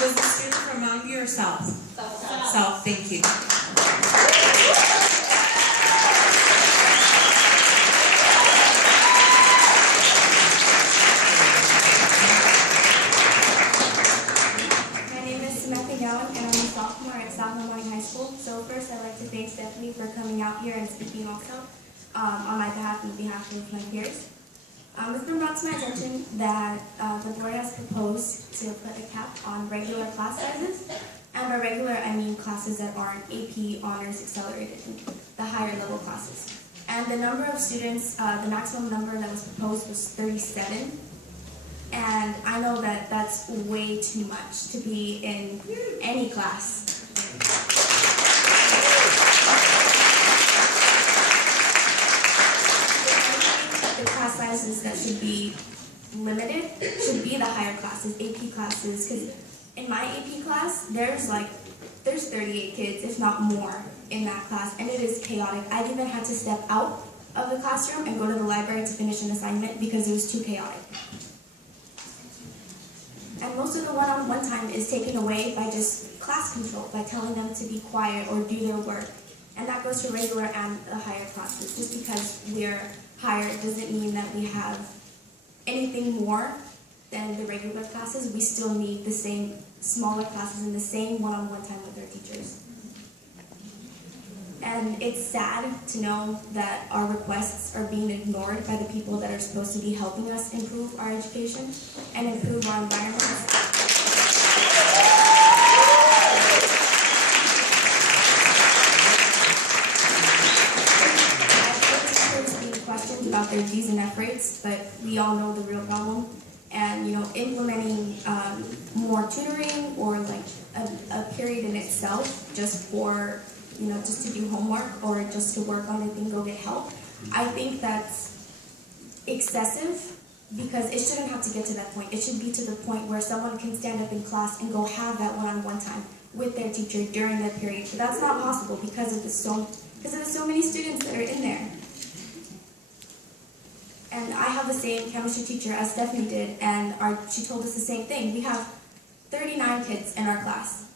Was the student from among you or South? South, thank you. My name is Samantha and I'm a sophomore at Sophmore High School. So first I'd like to thank Stephanie for coming out here and speaking also on my behalf and on behalf of my peers. It's been brought to my attention that the board has proposed to put a cap on regular class sizes. And by regular, I mean classes that aren't AP, honors, accelerated, the higher level classes. And the number of students, the maximum number that was proposed was 37. And I know that that's way too much to be in any class. The class sizes that should be limited should be the higher classes, AP classes, because in my AP class, there's 38 kids, if not more, in that class, and it is chaotic. I've even had to step out of the classroom and go to the library to finish an assignment because it was too chaotic. And most of the one-on-one time is taken away by just class control, by telling them to be quiet or do their work. And that goes to regular and the higher classes. Just because we're higher doesn't mean that we have anything more than the regular classes. We still need the same smaller classes and the same one-on-one time with our teachers. And it's sad to know that our requests are being ignored by the people that are supposed to be helping us improve our education and improve our environments. Questions about their D's and F rates, but we all know the real problem. And implementing more tutoring or like a period in itself just for just to do homework or just to work on it and go get help, I think that's excessive because it shouldn't have to get to that point. It should be to the point where someone can stand up in class and go have that one-on-one time with their teacher during that period. But that's not possible because of the so many students that are in there. And I have the same chemistry teacher as Stephanie did, and she told us the same thing. We have 39 kids in our class,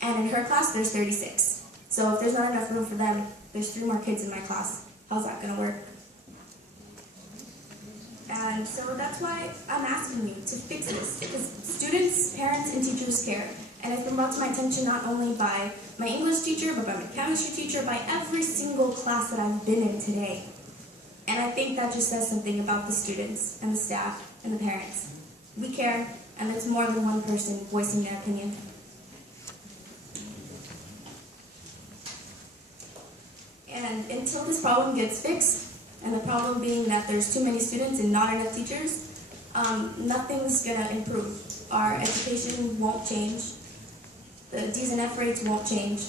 and in her class there's 36. So if there's not enough room for them, there's 3 more kids in my class. How's that going to work? And so that's why I'm asking you to fix this, because students, parents, and teachers care. And it's been brought to my attention not only by my English teacher, but by my chemistry teacher, by every single class that I've been in today. And I think that just says something about the students and the staff and the parents. We care, and there's more than one person voicing their opinion. And until this problem gets fixed, and the problem being that there's too many students and not enough teachers, nothing's going to improve. Our education won't change. The D's and F rates won't change.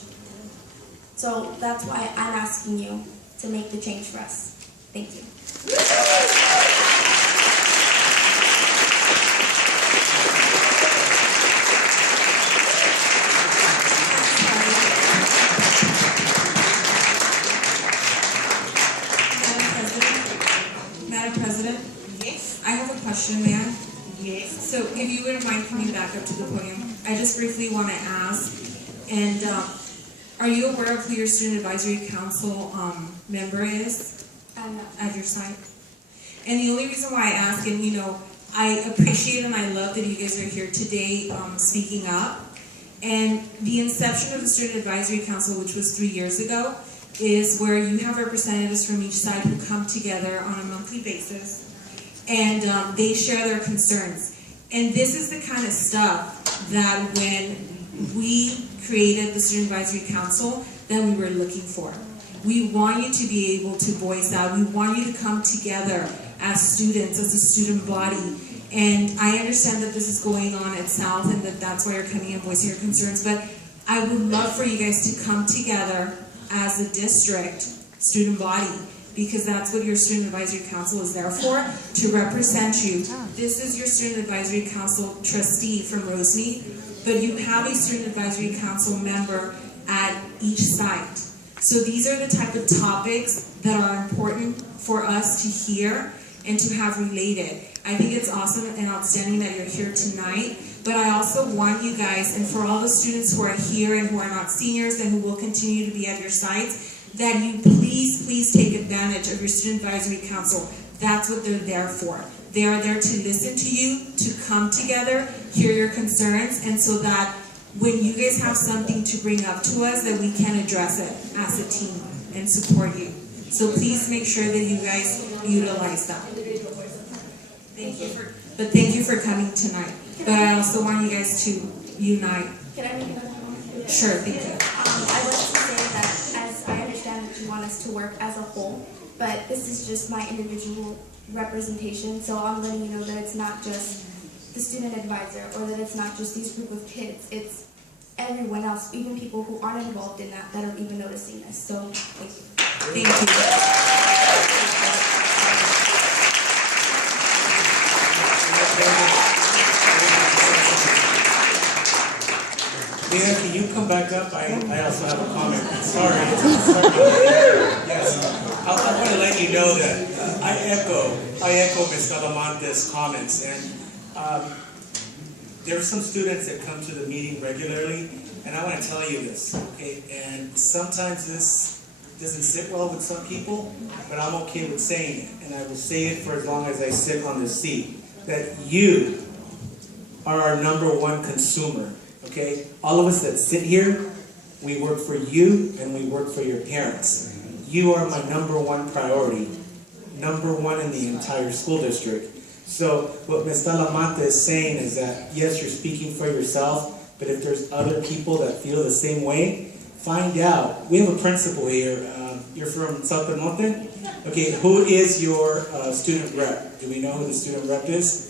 So that's why I'm asking you to make the change for us. Thank you. Madam President? Yes? I have a question, ma'am. Yes? So if you wouldn't mind coming back up to the podium, I just briefly want to ask, and are you aware of who your Student Advisory Council member is? At your site? And the only reason why I ask, and I appreciate and I love that you guys are here today speaking up. And the inception of the Student Advisory Council, which was 3 years ago, is where you have representatives from each side who come together on a monthly basis and they share their concerns. And this is the kind of stuff that when we created the Student Advisory Council that we were looking for. We want you to be able to voice out. We want you to come together as students, as a student body. And I understand that this is going on at South and that that's why you're coming and voicing your concerns, but I would love for you guys to come together as a district student body, because that's what your Student Advisory Council is there for, to represent you. This is your Student Advisory Council trustee from Rosemead, but you have a Student Advisory Council member at each site. So these are the type of topics that are important for us to hear and to have related. I think it's awesome and outstanding that you're here tonight, but I also want you guys, and for all the students who are here and who are not seniors and who will continue to be at your sites, that you please take advantage of your Student Advisory Council. That's what they're there for. They are there to listen to you, to come together, hear your concerns, and so that when you guys have something to bring up to us, that we can address it as a team and support you. So please make sure that you guys utilize that. Thank you for coming tonight. But I also want you guys to unite. Can I make another comment? Sure, thank you. I would like to say that, as I understand that you want us to work as a whole, but this is just my individual representation, so I'm letting you know that it's not just the student advisor, or that it's not just these group of kids, it's everyone else, even people who aren't involved in that are even noticing this. So, thank you. Thank you. Leah, can you come back up? I also have a comment. Sorry. Yes. I want to let you know that I echo Ms. Talamante's comments, and there are some students that come to the meeting regularly, and I want to tell you this, okay? And sometimes this doesn't sit well with some people, but I'm okay with saying it, and I will say it for as long as I sit on this seat, that you are our #1 consumer. Okay, all of us that sit here, we work for you and we work for your parents. You are my #1 priority, #1 in the entire school district. So what Ms. Talamante is saying is that, yes, you're speaking for yourself, but if there's other people that feel the same way, find out. We have a principal here. You're from South Norte? Okay, who is your student rep? Do we know who the student rep is?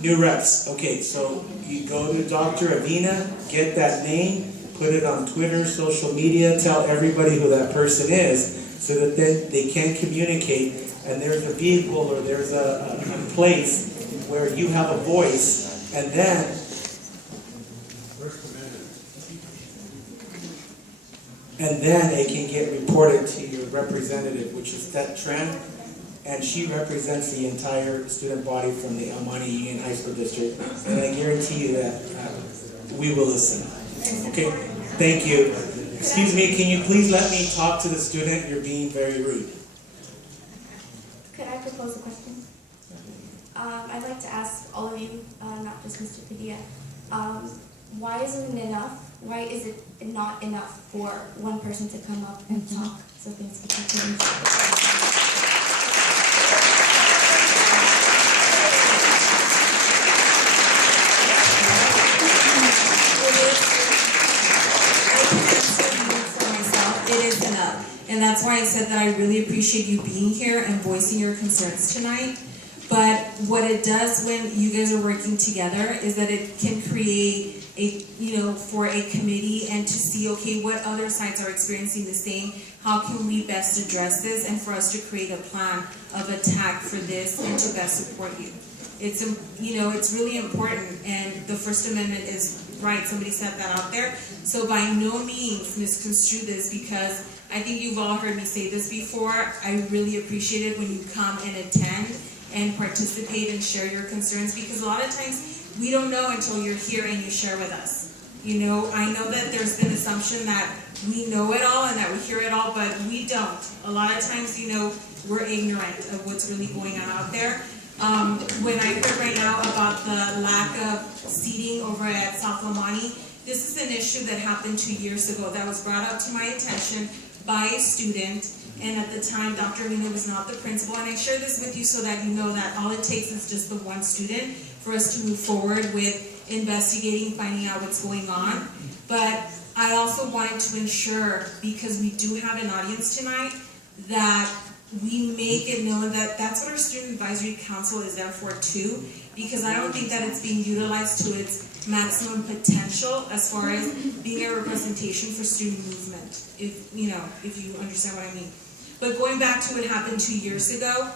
New reps. Okay, so you go to Dr. Avina, get that name, put it on Twitter, social media, tell everybody who that person is, so that then they can communicate, and there's a vehicle or there's a place where you have a voice, and then it can get reported to your representative, which is that trend. And she represents the entire student body from the El Monte Union High School District. And I guarantee you that we will listen. Okay, thank you. Excuse me, can you please let me talk to the student? You're being very rude. Could I propose a question? I'd like to ask all of you, not just Mr. Padilla, why isn't it enough? Why is it not enough for one person to come up and talk so things can change? And that's why I said that I really appreciate you being here and voicing your concerns tonight. But what it does when you guys are working together is that it can create for a committee and to see, okay, what other sites are experiencing the same, how can we best address this, and for us to create a plan of attack for this and to best support you. It's, it's really important, and the First Amendment is right, somebody said that out there. So by no means misconstrue this, because I think you've all heard me say this before. I really appreciate it when you come and attend and participate and share your concerns, because a lot of times we don't know until you're here and you share with us. I know that there's been assumption that we know it all and that we hear it all, but we don't. A lot of times, we're ignorant of what's really going on out there. When I heard right now about the lack of seating over at South Lomani, this is an issue that happened 2 years ago that was brought up to my attention by a student, and at the time Dr. Avina was not the principal, and I share this with you so that you know that all it takes is just the one student for us to move forward with investigating, finding out what's going on. But I also wanted to ensure, because we do have an audience tonight, that we make it known that that's what our Student Advisory Council is there for too, because I don't think that it's being utilized to its maximum potential as far as being a representation for student movement, if you understand what I mean. But going back to what happened 2 years ago,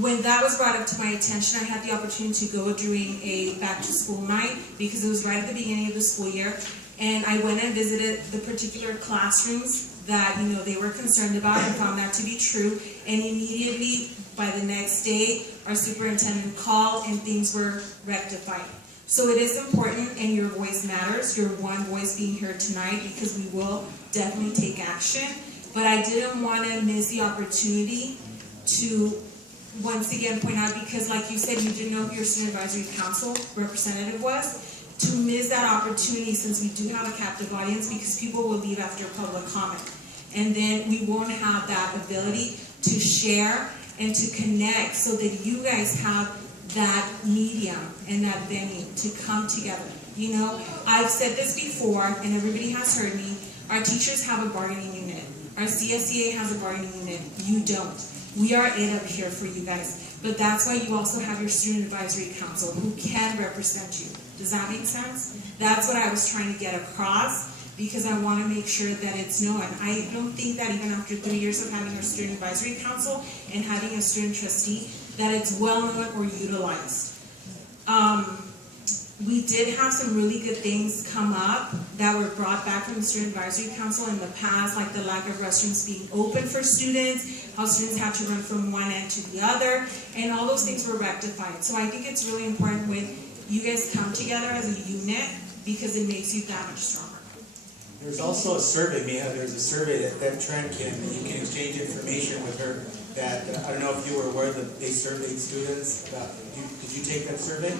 when that was brought up to my attention, I had the opportunity to go during a back-to-school night, because it was right at the beginning of the school year, and I went and visited the particular classrooms that they were concerned about and found that to be true, and immediately by the next day our superintendent called and things were rectified. So it is important, and your voice matters, your one voice being here tonight, because we will definitely take action. But I didn't want to miss the opportunity to once again point out, because like you said, you didn't know who your Student Advisory Council representative was, to miss that opportunity since we do have a captive audience, because people will leave after public comment. And then we won't have that ability to share and to connect so that you guys have that medium and that venue to come together. You know, I've said this before and everybody has heard me. Our teachers have a bargaining unit. Our CSEA has a bargaining unit. You don't. We are it up here for you guys. But that's why you also have your Student Advisory Council who can represent you. Does that make sense? That's what I was trying to get across, because I want to make sure that it's known. I don't think that even after 3 years of having our Student Advisory Council and having a student trustee, that it's well known or utilized. We did have some really good things come up that were brought back from the Student Advisory Council in the past, like the lack of restrooms being open for students, how students have to run from one end to the other, and all those things were rectified. So I think it's really important when you guys come together as a unit, because it makes you that much stronger. There's also a survey, Mia. There's a survey that Trent you can exchange information with her. That I don't know if you were aware that they surveyed students. Did you take that survey?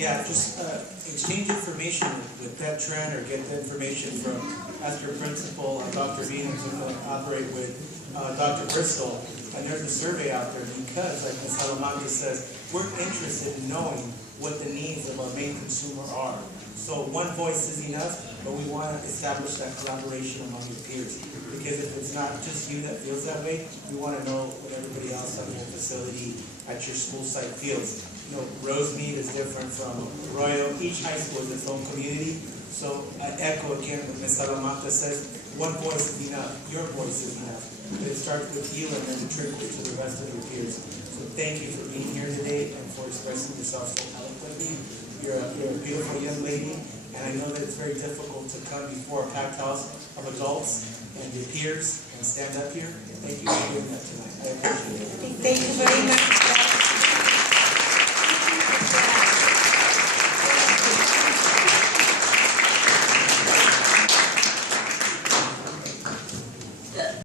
Yeah, just exchange information with that Trent, or get the information from, ask your principal, Dr. Venus, who's going to operate with Dr. Bristol. And there's a survey out there because, like Ms. Salamante says, we're interested in knowing what the needs of our main consumer are. So one voice is enough, but we want to establish that collaboration among your peers. Because if it's not just you that feels that way, we want to know what everybody else at your facility, at your school site feels. You know, Rosemead is different from Arroyo. Each high school is its own community. So I echo again what Ms. Salamanta says, one voice is enough, your voice is enough. But it starts with you and then it trickles to the rest of your peers. So thank you for being here today and for expressing yourself so eloquently. You're a beautiful young lady, and I know that it's very difficult to come before a packed house of adults and your peers and stand up here. Thank you for doing that tonight. I appreciate it. Thank you very much.